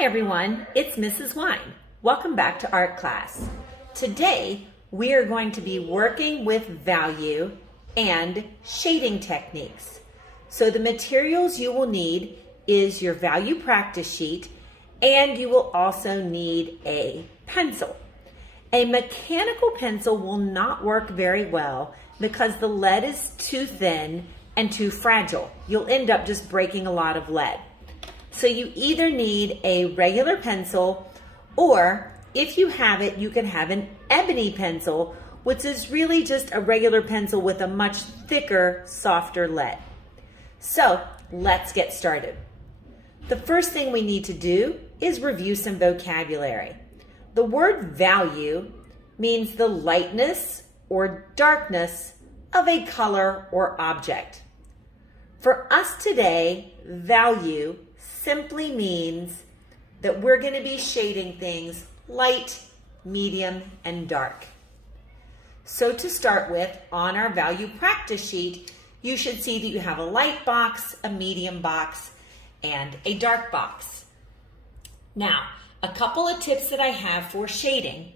Hi everyone, it's Mrs. Wine. Welcome back to art class. Today we are going to be working with value and shading techniques. So the materials you will need is your value practice sheet, and you will also need a pencil. A mechanical pencil will not work very well because the lead is too thin and too fragile. You'll end up just breaking a lot of lead. So you either need a regular pencil, or if you have it, you can have an ebony pencil, which is really just a regular pencil with a much thicker, softer lead. So let's get started. The first thing we need to do is review some vocabulary. The word value means the lightness or darkness of a color or object. For us today, value simply means that we're going to be shading things light, medium, and dark. So to start with, on our value practice sheet, you should see that you have a light box, a medium box, and a dark box. Now, a couple of tips that I have for shading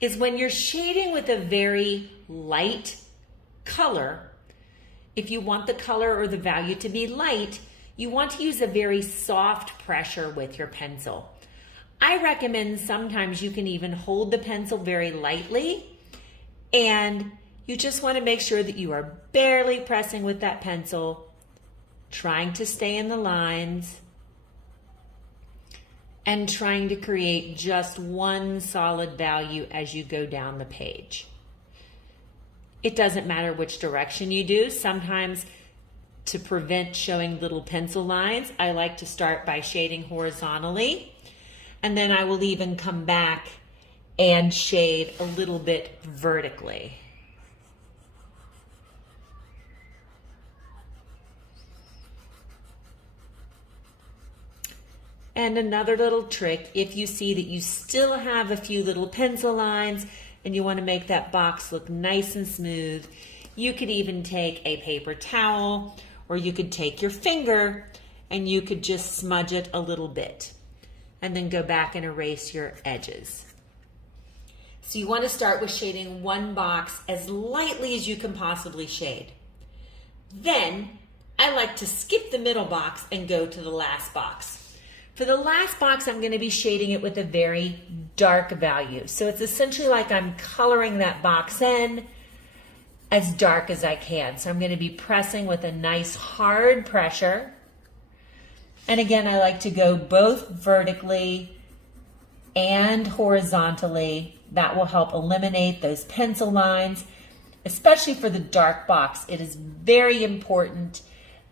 is when you're shading with a very light color, if you want the color or the value to be light, you want to use a very soft pressure with your pencil. I recommend sometimes you can even hold the pencil very lightly, and you just want to make sure that you are barely pressing with that pencil, trying to stay in the lines, and trying to create just one solid value as you go down the page. It doesn't matter which direction you do. Sometimes to prevent showing little pencil lines, I like to start by shading horizontally, and then I will even come back and shade a little bit vertically. And another little trick, if you see that you still have a few little pencil lines and you want to make that box look nice and smooth, you could even take a paper towel, or you could take your finger and you could just smudge it a little bit and then go back and erase your edges. So you want to start with shading one box as lightly as you can possibly shade. Then I like to skip the middle box and go to the last box. For the last box, I'm going to be shading it with a very dark value. So it's essentially like I'm coloring that box in as dark as I can. So I'm going to be pressing with a nice hard pressure. And again, I like to go both vertically and horizontally. That will help eliminate those pencil lines, especially for the dark box. It is very important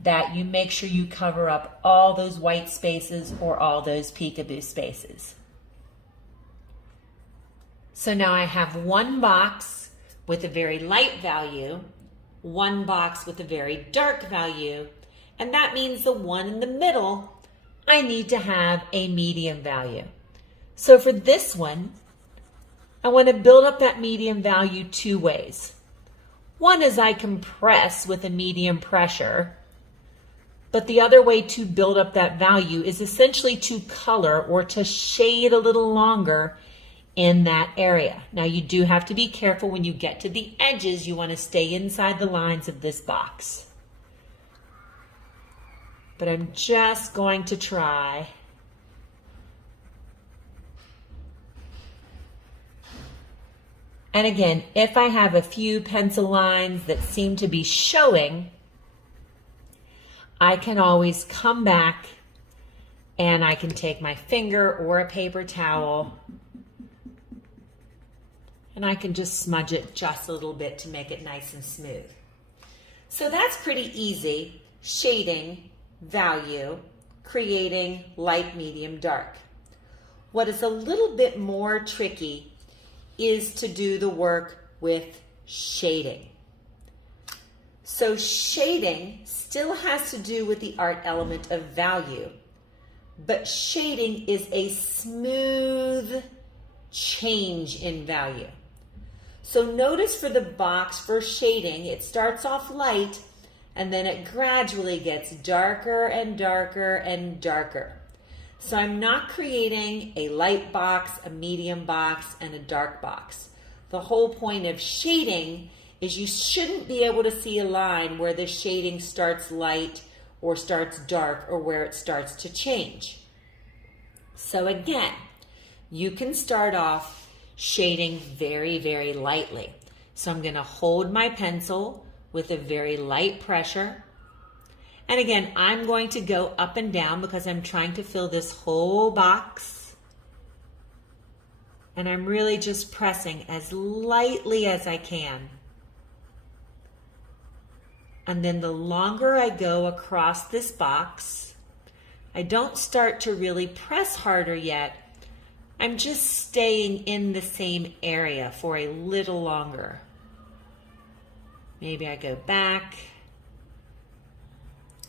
that you make sure you cover up all those white spaces or all those peekaboo spaces. So now I have one box with a very light value, one box with a very dark value, and that means the one in the middle, I need to have a medium value. So for this one, I want to build up that medium value two ways. One is I compress with a medium pressure, but the other way to build up that value is essentially to color or to shade a little longer in that area. Now you do have to be careful when you get to the edges. You want to stay inside the lines of this box. But I'm just going to try and again, if I have a few pencil lines that seem to be showing, I can always come back and I can take my finger or a paper towel and I can just smudge it just a little bit to make it nice and smooth. So that's pretty easy, shading, value, creating light, medium, dark. What is a little bit more tricky is to do the work with shading. So shading still has to do with the art element of value, but shading is a smooth change in value. So notice for the box for shading, it starts off light and then it gradually gets darker and darker and darker. So I'm not creating a light box, a medium box, and a dark box. The whole point of shading is you shouldn't be able to see a line where the shading starts light or starts dark or where it starts to change. So again, you can start off shading very, very lightly. So I'm going to hold my pencil with a very light pressure. And again, I'm going to go up and down because I'm trying to fill this whole box. And I'm really just pressing as lightly as I can. And then the longer I go across this box, I don't start to really press harder yet. I'm just staying in the same area for a little longer. Maybe I go back.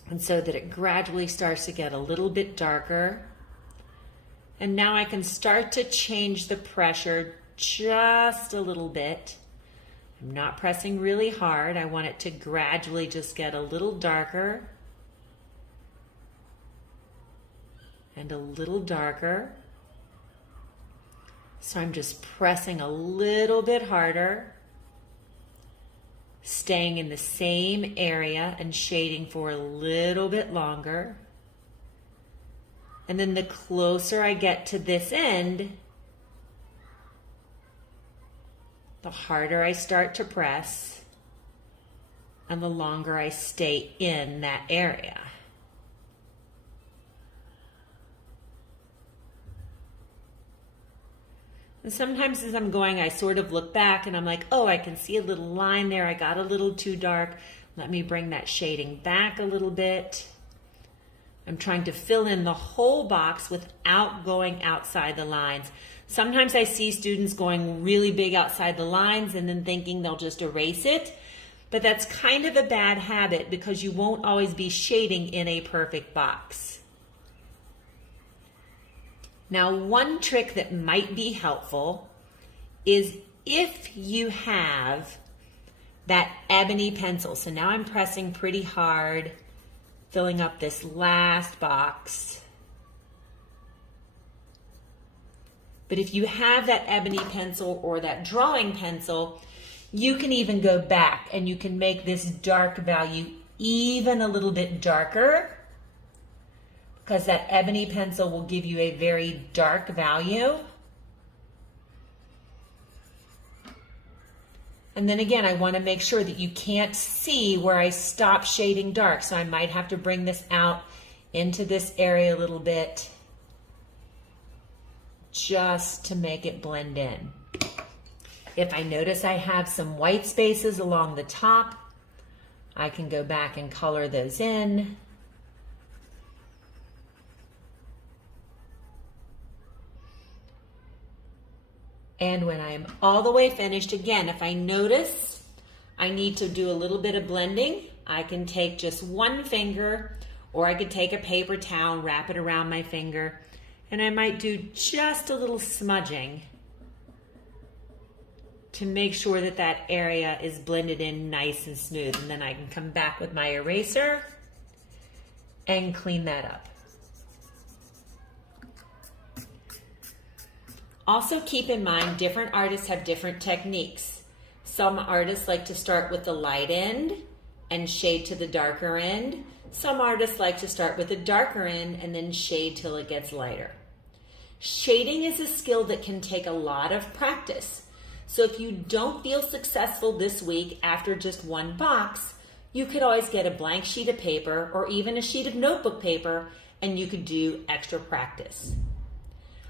And so that it gradually starts to get a little bit darker. And now I can start to change the pressure just a little bit. I'm not pressing really hard. I want it to gradually just get a little darker and a little darker. So I'm just pressing a little bit harder, staying in the same area and shading for a little bit longer. And then the closer I get to this end, the harder I start to press and the longer I stay in that area. And sometimes as I'm going, I sort of look back and I'm like, oh, I can see a little line there. I got a little too dark. Let me bring that shading back a little bit. I'm trying to fill in the whole box without going outside the lines. Sometimes I see students going really big outside the lines and then thinking they'll just erase it. But that's kind of a bad habit because you won't always be shading in a perfect box. Now, one trick that might be helpful is if you have that ebony pencil. So now I'm pressing pretty hard, filling up this last box. But if you have that ebony pencil or that drawing pencil, you can even go back and you can make this dark value even a little bit darker, because that ebony pencil will give you a very dark value. And then again, I want to make sure that you can't see where I stop shading dark. So I might have to bring this out into this area a little bit just to make it blend in. If I notice I have some white spaces along the top, I can go back and color those in. And when I am all the way finished, again, if I notice I need to do a little bit of blending, I can take just one finger, or I could take a paper towel, wrap it around my finger, and I might do just a little smudging to make sure that that area is blended in nice and smooth. And then I can come back with my eraser and clean that up. Also keep in mind, different artists have different techniques. Some artists like to start with the light end and shade to the darker end. Some artists like to start with the darker end and then shade till it gets lighter. Shading is a skill that can take a lot of practice. So if you don't feel successful this week after just one box, you could always get a blank sheet of paper or even a sheet of notebook paper and you could do extra practice.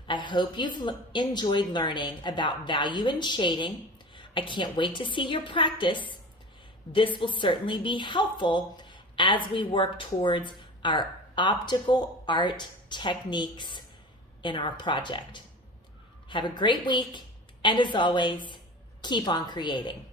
I hope you've enjoyed learning about value and shading. I can't wait to see your practice. This will certainly be helpful as we work towards our optical art techniques in our project. Have a great week, and as always, keep on creating.